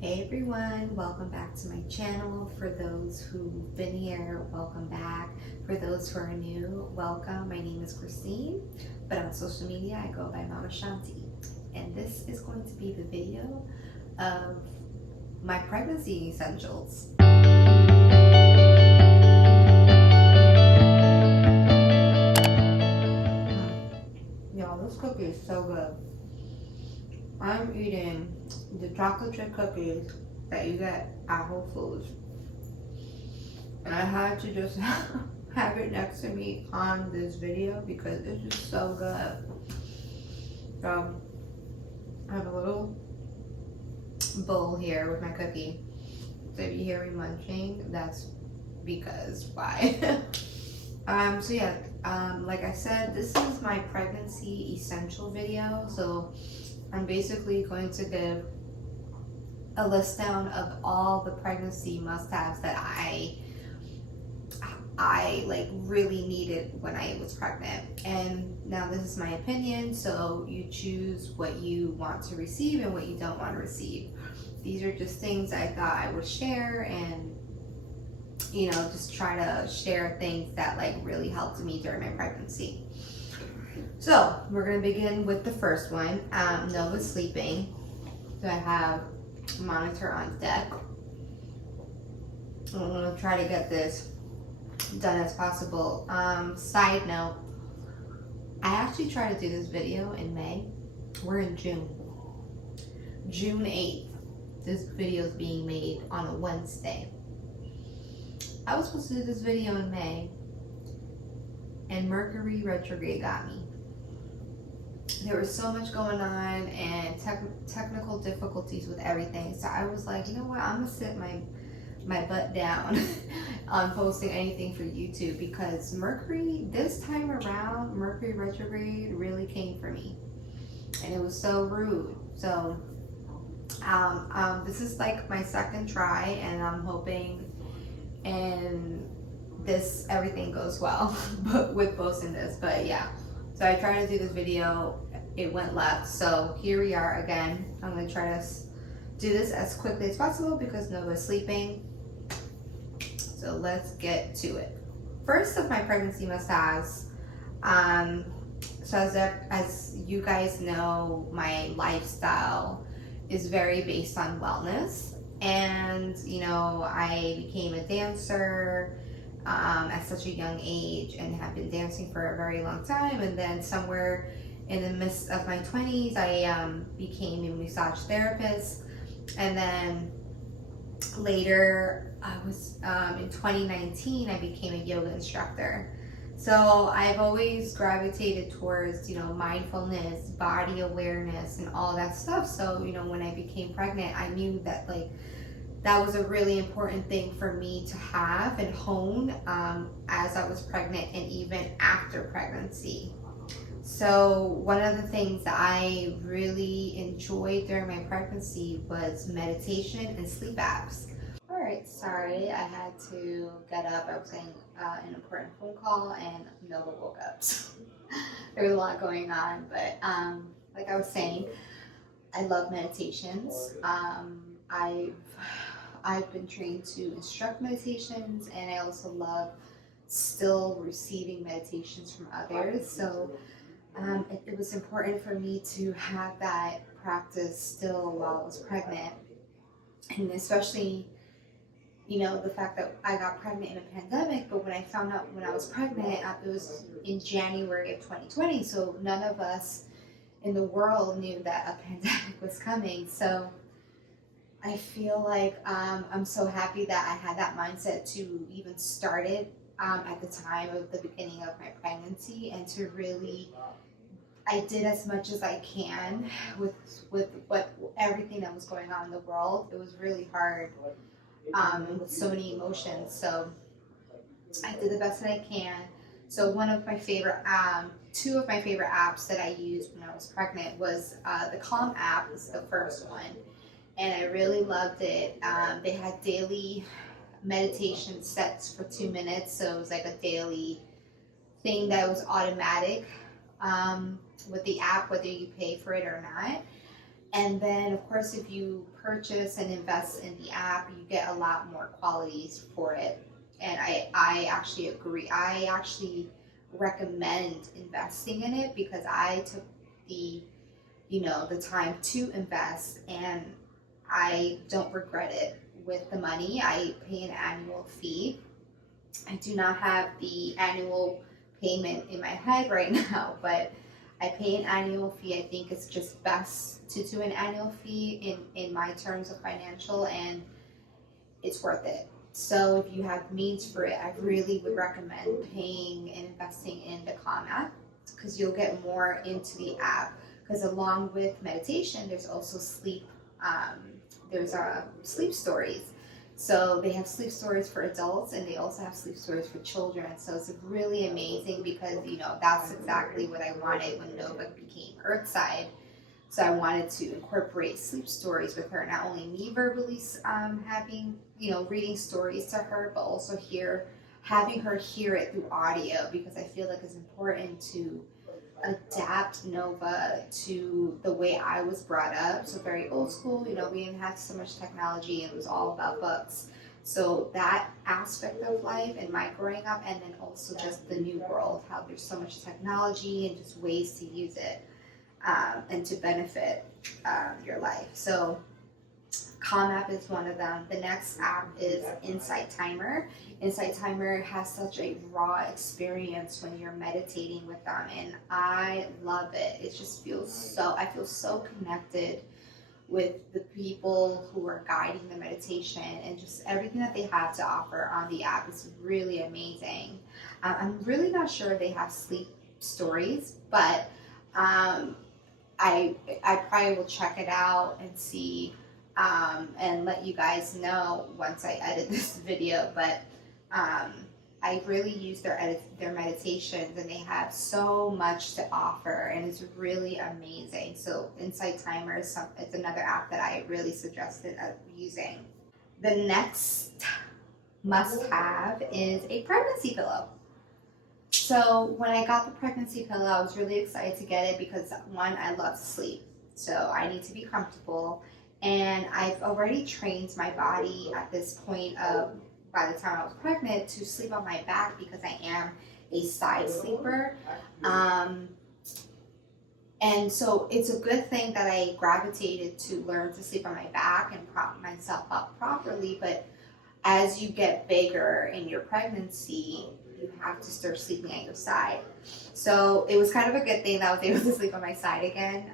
Hey everyone, welcome back to my channel. For those who've been here, welcome back. For those who are new, welcome. My name is Christine, but on social media I go by Mama Shanti. And this is going to be the video of my pregnancy essentials. Y'all, this cookie is so good. I'm eating the chocolate chip cookies that you get at Whole Foods. And I had to just have it next to me on this video because it's just so good. I have a little bowl here with my cookie. So if you hear me munching, that's because why. Like I said, this is my pregnancy essential video. So I'm basically going to give a list down of all the pregnancy must-haves that I like really needed when I was pregnant. And now this is my opinion, so you choose what you want to receive and what you don't want to receive. These are just things I thought I would share, and you know, just try to share things that like really helped me during my pregnancy. So we're gonna begin with the first one. Nova's sleeping, so I have a monitor on deck. I'm gonna try to get this done as possible. Side note, I actually tried to do this video in May. We're in June 8th. This video is being made on a Wednesday. I was supposed to do this video in May, and Mercury retrograde got me. There was so much going on and technical difficulties with everything. So I was like, you know what? I'm gonna sit my butt down on posting anything for YouTube, because Mercury, this time around, Mercury retrograde really came for me, and it was so rude. So this is like my second try, and I'm hoping and everything goes well but with posting this. But yeah, so I tried to do this video, it went left. So here we are again. I'm gonna try to do this as quickly as possible because Nova's sleeping. So let's get to it. First of my pregnancy must-haves. So as you guys know, my lifestyle is very based on wellness. And you know, I became a dancer at such a young age and have been dancing for a very long time. And then somewhere in the midst of my 20s, I became a massage therapist. And then later, I was in 2019, I became a yoga instructor. So I've always gravitated towards, you know, mindfulness, body awareness, and all that stuff. So, you know, when I became pregnant, I knew that like that was a really important thing for me to have and hone as I was pregnant and even after pregnancy. So one of the things that I really enjoyed during my pregnancy was meditation and sleep apps. All right, sorry, I had to get up. I was getting an important phone call and Nova woke up. So there was a lot going on, but like I was saying, I love meditations. I've been trained to instruct meditations, and I also love still receiving meditations from others. So it was important for me to have that practice still while I was pregnant, and especially, you know, the fact that I got pregnant in a pandemic. But when I found out when I was pregnant, it was in January of 2020. So none of us in the world knew that a pandemic was coming. So I feel like I'm so happy that I had that mindset to even start it at the time of the beginning of my pregnancy, and to really, I did as much as I can with everything that was going on in the world. It was really hard and with so many emotions. So I did the best that I can. So one of my favorite, two of my favorite apps that I used when I was pregnant was the Calm app is the first one. And I really loved it. They had daily meditation sets for 2 minutes. So it was like a daily thing that was automatic with the app, whether you pay for it or not. And then, of course, if you purchase and invest in the app, you get a lot more qualities for it. And I actually agree. I actually recommend investing in it because I took the, the time to invest, and I don't regret it with the money. I pay an annual fee. I do not have the annual payment in my head right now, but I pay an annual fee. I think it's just best to do an annual fee in my terms of financial, and it's worth it. So if you have means for it, I really would recommend paying and investing in the Calm app, because you'll get more into the app. Because along with meditation, there's also sleep. There's sleep stories. So they have sleep stories for adults, and they also have sleep stories for children. So it's really amazing because, that's exactly what I wanted when Nova became Earthside. So I wanted to incorporate sleep stories with her, not only me verbally having, reading stories to her, but also having her hear it through audio, because I feel like it's important to adapt Nova to the way I was brought up. So very old school, we didn't have so much technology, and it was all about books. So that aspect of life and my growing up, and then also just the new world, how there's so much technology and just ways to use it and to benefit your life. So Calm app is one of them. The next app is Ẓtay Timer. Ẓtay Timer has such a raw experience when you're meditating with them, and I love it. It just I feel so connected with the people who are guiding the meditation, and just everything that they have to offer on the app is really amazing. I'm really not sure they have sleep stories, but I probably will check it out and see. And let you guys know once I edit this video, but I really use their meditations, and they have so much to offer, and it's really amazing. So Ẓtay Timer it's another app that I really suggested using. The next must-have is a pregnancy pillow. So when I got the pregnancy pillow, I was really excited to get it because, one, I love to sleep, so I need to be comfortable. And I've already trained my body at this point by the time I was pregnant, to sleep on my back because I am a side sleeper. And so it's a good thing that I gravitated to learn to sleep on my back and prop myself up properly. But as you get bigger in your pregnancy, you have to start sleeping at your side. So it was kind of a good thing that I was able to sleep on my side again.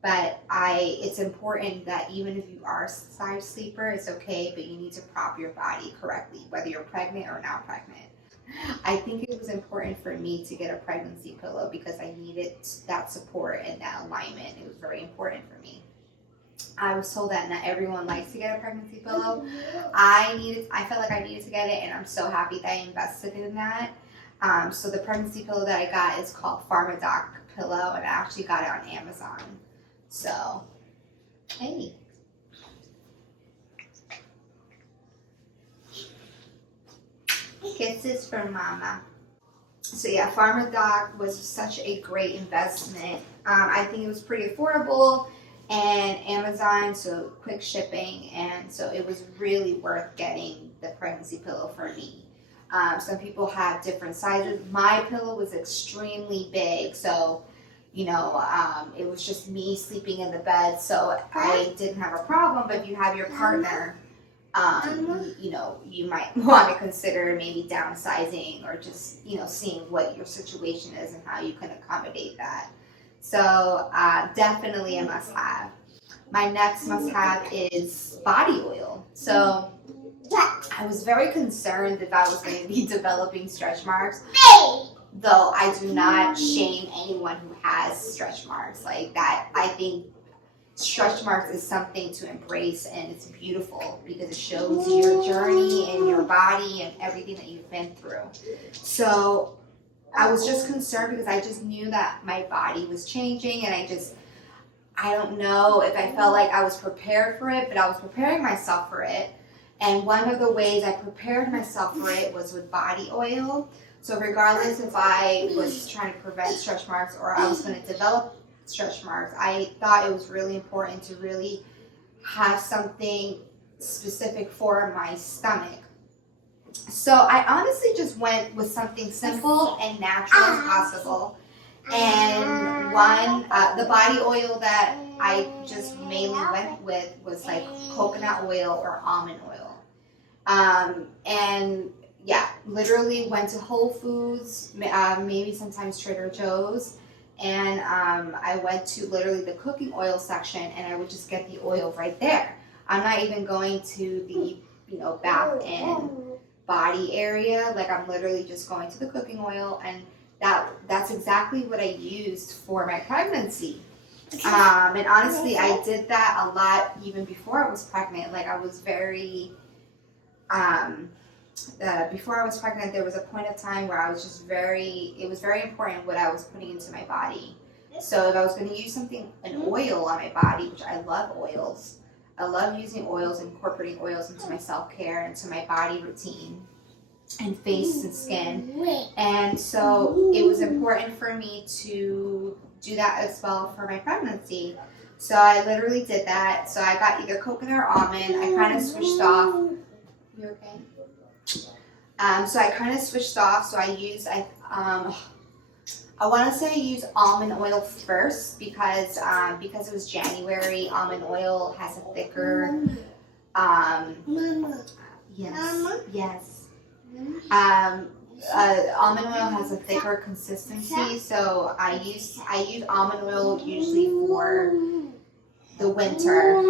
But it's important that even if you are a side sleeper, it's okay, but you need to prop your body correctly, whether you're pregnant or not pregnant. I think it was important for me to get a pregnancy pillow because I needed that support and that alignment. It was very important for me. I was told that not everyone likes to get a pregnancy pillow. I felt like I needed to get it, and I'm so happy that I invested in that. So the pregnancy pillow that I got is called PharmaDoc pillow, and I actually got it on Amazon. So, hey. Kisses from Mama. So yeah, PharmaDoc was such a great investment. I think it was pretty affordable, and Amazon, so quick shipping, and so it was really worth getting the pregnancy pillow for me. Some people have different sizes. My pillow was extremely big, so it was just me sleeping in the bed, so I didn't have a problem. But if you have your partner, you might want to consider maybe downsizing, or just, seeing what your situation is and how you can accommodate that. So definitely a must-have. My next must-have is body oil. So I was very concerned if I was going to be developing stretch marks. Though I do not shame anyone who has stretch marks like that. I think stretch marks is something to embrace, and it's beautiful because it shows your journey and your body and everything that you've been through. So I was just concerned because I just knew that my body was changing, and I don't know if I felt like I was prepared for it, but I was preparing myself for it. And one of the ways I prepared myself for it was with body oil. So regardless if I was trying to prevent stretch marks or I was going to develop stretch marks. I thought it was really important to really have something specific for my stomach. So I honestly just went with something simple and natural as possible. And the body oil that I just mainly went with was like coconut oil or almond oil. And yeah, literally went to Whole Foods, maybe sometimes Trader Joe's, and I went to literally the cooking oil section, and I would just get the oil right there. I'm not even going to the bath and body area. Like, I'm literally just going to the cooking oil, and that's exactly what I used for my pregnancy. And honestly, I did that a lot even before I was pregnant. Like, I was very before I was pregnant, there was a point of time where I was just it was very important what I was putting into my body. So if I was going to use an oil on my body, which I love oils, I love using oils, incorporating oils into my self-care, into my body routine, and face and skin. And so it was important for me to do that as well for my pregnancy. So I literally did that. So I got either coconut or almond. I kind of switched off. You okay? So I kind of switched off. So I want to say I used almond oil first because it was January. Almond oil has a thicker. Yes. Almond oil has a thicker consistency, so I use almond oil usually for the winter,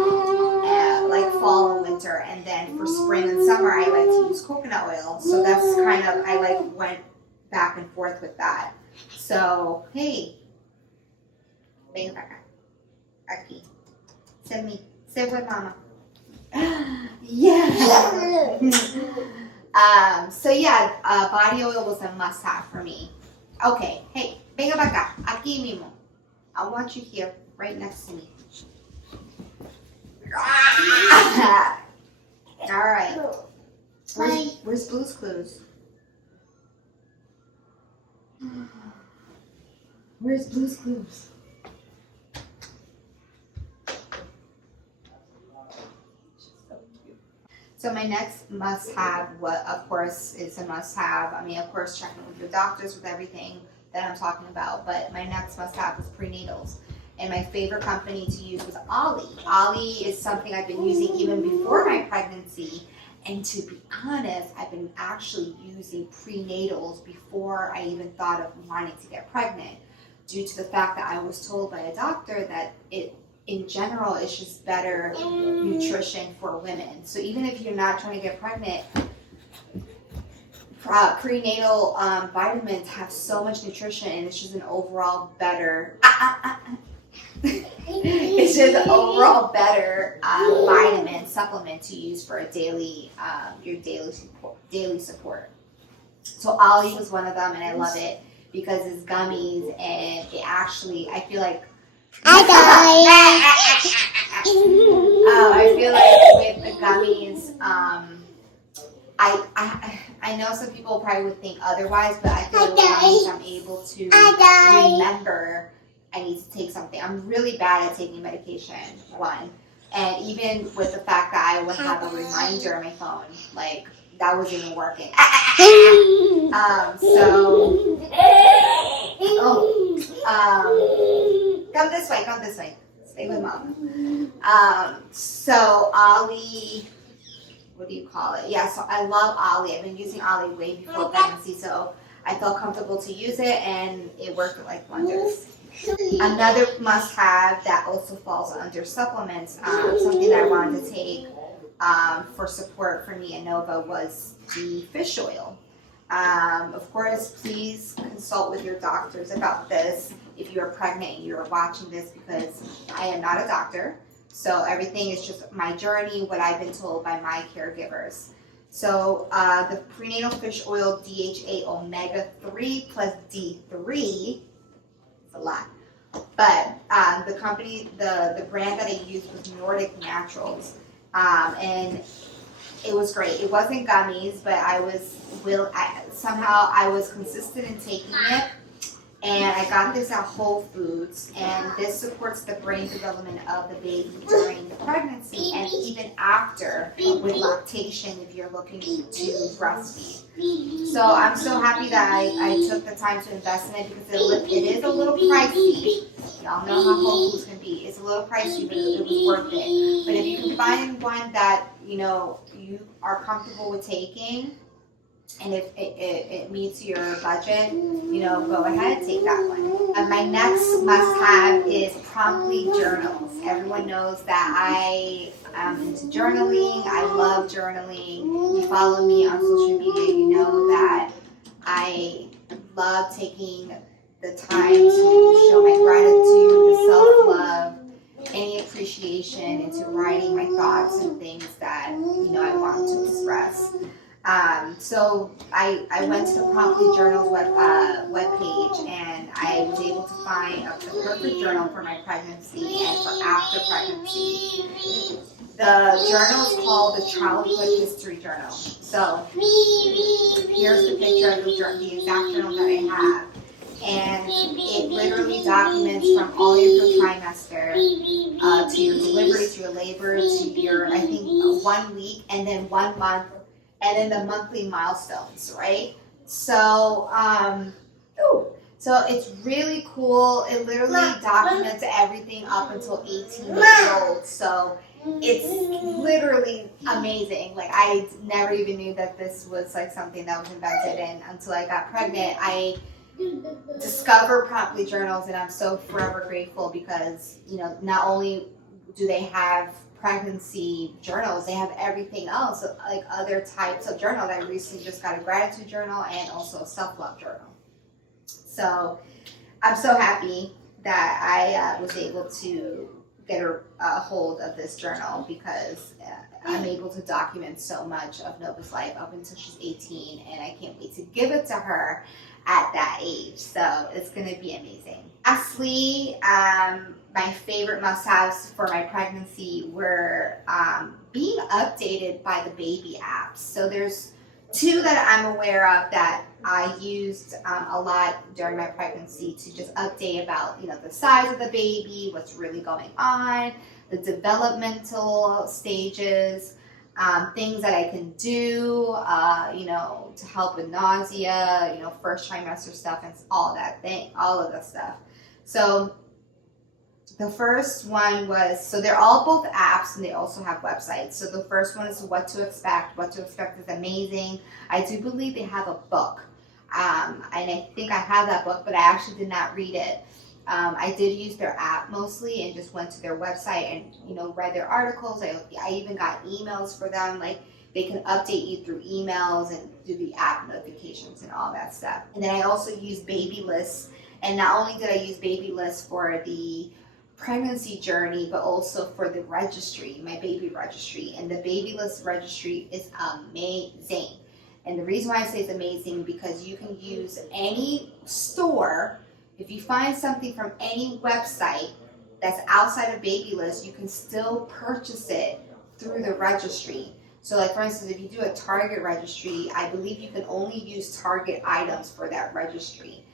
like fall and winter, and then for spring and summer I like to use coconut oil. So that's kind of, I went back and forth with that. So hey, venga para acá, aquí, se fue mama. Yeah. So yeah, body oil was a must-have for me. Okay, hey, venga para acá, aquí mismo. I want you here, right next to me. All right. Where's Blue's Clues? Where's Blue's Clues? So my next must-have, what of course is a must-have. I mean, of course, checking with your doctors with everything that I'm talking about. But my next must-have is prenatals, and my favorite company to use was Ollie. Ollie is something I've been using even before my pregnancy, and to be honest, I've been actually using prenatals before I even thought of wanting to get pregnant, due to the fact that I was told by a doctor that in general, it's just better nutrition for women. So even if you're not trying to get pregnant, prenatal vitamins have so much nutrition, and it's just an overall better. It's just an overall better vitamin supplement to use for a daily your daily support. So Ollie was one of them, and I love it because it's gummies, and it actually, I feel like. I feel like with the gummies, I know some people probably would think otherwise, but I feel like with gummies I'm able to remember I need to take something. I'm really bad at taking medication, one. And even with the fact that I would have a reminder on my phone, like, that wasn't even working. Come this way. Stay with mom. So Ollie, what do you call it? Yeah, so I love Ollie. I've been using Ollie way before pregnancy, so I felt comfortable to use it, and it worked like wonders. Another must-have that also falls under supplements, something that I wanted to take for support for me and Nova, was the fish oil. Of course, please consult with your doctors about this if you are pregnant and you're watching this, because I am not a doctor. So everything is just my journey, what I've been told by my caregivers. So the prenatal fish oil DHA omega-3 plus D3, it's a lot. But the company, the brand that I used was Nordic Naturals. And it was great. It wasn't gummies, but somehow I was consistent in taking it. And I got this at Whole Foods, and this supports the brain development of the baby during the pregnancy and even after with lactation if you're looking to breastfeed. So I'm so happy that I took the time to invest in it because it is a little pricey. Y'all know how Whole Foods can be. It's a little pricey, but it was worth it. But if you can find one that, you know, you are comfortable with taking, and if it meets your budget, you know, go ahead, take that one. And my next must-have is promptly journals. Everyone knows that I am into journaling. I love journaling. If you follow me on social media, you know that I love taking the time to show my gratitude, the self-love, any appreciation into writing my thoughts and things that, you know, I want to express. So I went to the Promptly Journals webpage, and I was able to find a perfect journal for my pregnancy and for after pregnancy. The journal is called the Childhood History Journal. So here's the picture of the exact journal that I have. And it literally documents from all of your trimester to your delivery, to your labor, to your, I think, 1 week, and then 1 month, and then the monthly milestones, right? So, so it's really cool. It literally documents everything up until 18 years old. So it's literally amazing. Like, I never even knew that this was like something that was invented, and until I got pregnant, I discovered Promptly Journals, and I'm so forever grateful because, you know, not only do they have pregnancy journals, they have everything else, like other types of journals. I recently just got a gratitude journal and also a self-love journal. So I'm so happy that I was able to get a hold of this journal because I'm able to document so much of Nova's life up until she's 18, and I can't wait to give it to her at that age. So it's going to be amazing. Lastly, my favorite must-haves for my pregnancy were being updated by the baby apps. So there's 2 that I'm aware of that I used a lot during my pregnancy to just update about, you know, the size of the baby, what's really going on, the developmental stages, things that I can do, you know, to help with nausea, you know, first trimester stuff, and all of that stuff. So the first one was, so they're all both apps, and they also have websites. So the first one is What to Expect. What to Expect is amazing. I do believe they have a book, and I think I have that book, but I actually did not read it. I did use their app mostly and just went to their website and, you know, read their articles. I even got emails for them. Like, they can update you through emails and do the app notifications and all that stuff. And then I also used Babylist. And not only did I use Babylist for the pregnancy journey, but also for the registry, my baby registry. And the Babylist registry is amazing. And the reason why I say it's amazing because you can use any store. If you find something from any website that's outside of Babylist, you can still purchase it through the registry. So, like, for instance, if you do a Target registry, I believe you can only use Target items for that registry.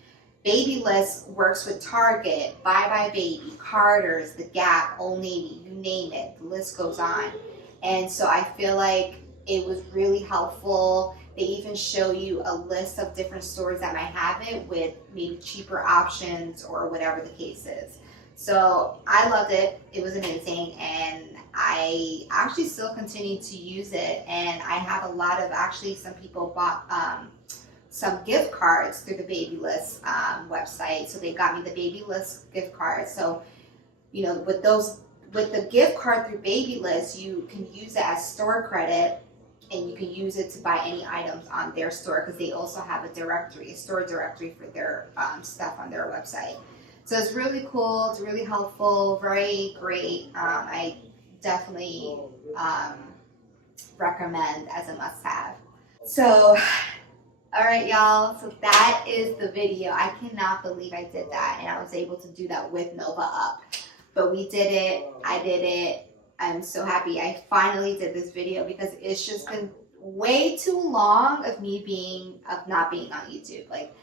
Babylist works with Target, Bye Bye Baby, Carter's, The Gap, Old Navy, you name it. The list goes on. And so I feel like it was really helpful. They even show you a list of different stores that might have it with maybe cheaper options or whatever the case is. So I loved it. It was amazing. And I actually still continue to use it. And I have a lot of, actually some people bought some gift cards through the Babylist website. So they got me the Babylist gift card. So, you know, with the gift card through Babylist, you can use it as store credit, and you can use it to buy any items on their store because they also have a directory, a store directory for their stuff on their website. So it's really cool. It's really helpful. Very great. I definitely recommend as a must-have. So, all right, y'all. So that is the video. I cannot believe I did that, and I was able to do that with Nova up. But we did it. I did it. I'm so happy I finally did this video because it's just been way too long of me not being on YouTube. Like,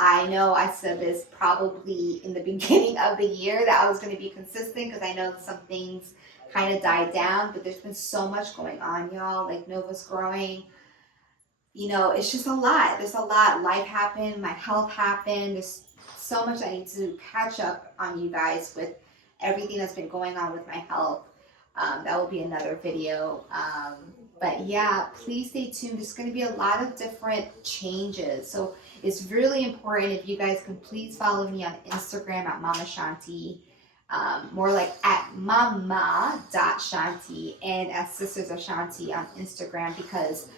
I know I said this probably in the beginning of the year that I was going to be consistent because I know some things kind of died down, but there's been so much going on, y'all. Like Nova's growing. You know, it's just a lot. There's a lot. Life happened. My health happened. There's so much I need to catch up on you guys with everything that's been going on with my health. That will be another video. But yeah, please stay tuned. There's going to be a lot of different changes. So it's really important if you guys can please follow me on Instagram at Mama Shanti, more like at mama.shanti and at Sisters of Shanti on Instagram, because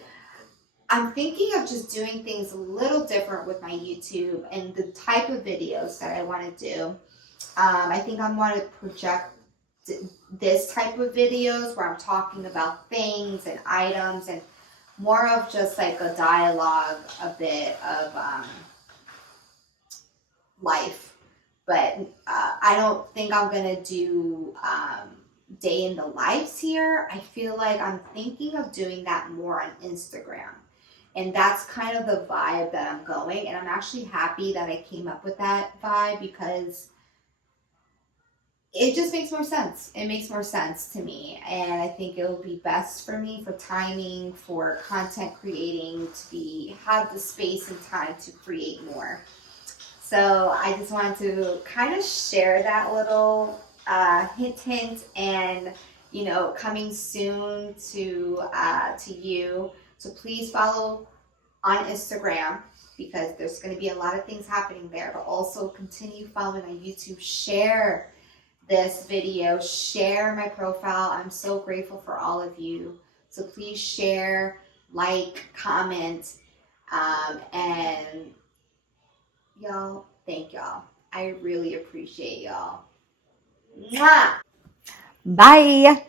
I'm thinking of just doing things a little different with my YouTube and the type of videos that I want to do. I think I want to project this type of videos where I'm talking about things and items and more of just like a dialogue, a bit of life. But I don't think I'm going to do day in the lives here. I feel like I'm thinking of doing that more on Instagram. And that's kind of the vibe that I'm going. And I'm actually happy that I came up with that vibe because it just makes more sense. It makes more sense to me. And I think it will be best for me for timing, for content creating, to have the space and time to create more. So I just wanted to kind of share that little hint, and you know, coming soon to you. So please follow on Instagram because there's going to be a lot of things happening there. But also continue following on YouTube. Share this video, share my profile. I'm so grateful for all of you. So please share, like, comment, and y'all, thank y'all. I really appreciate y'all. Mwah! Bye.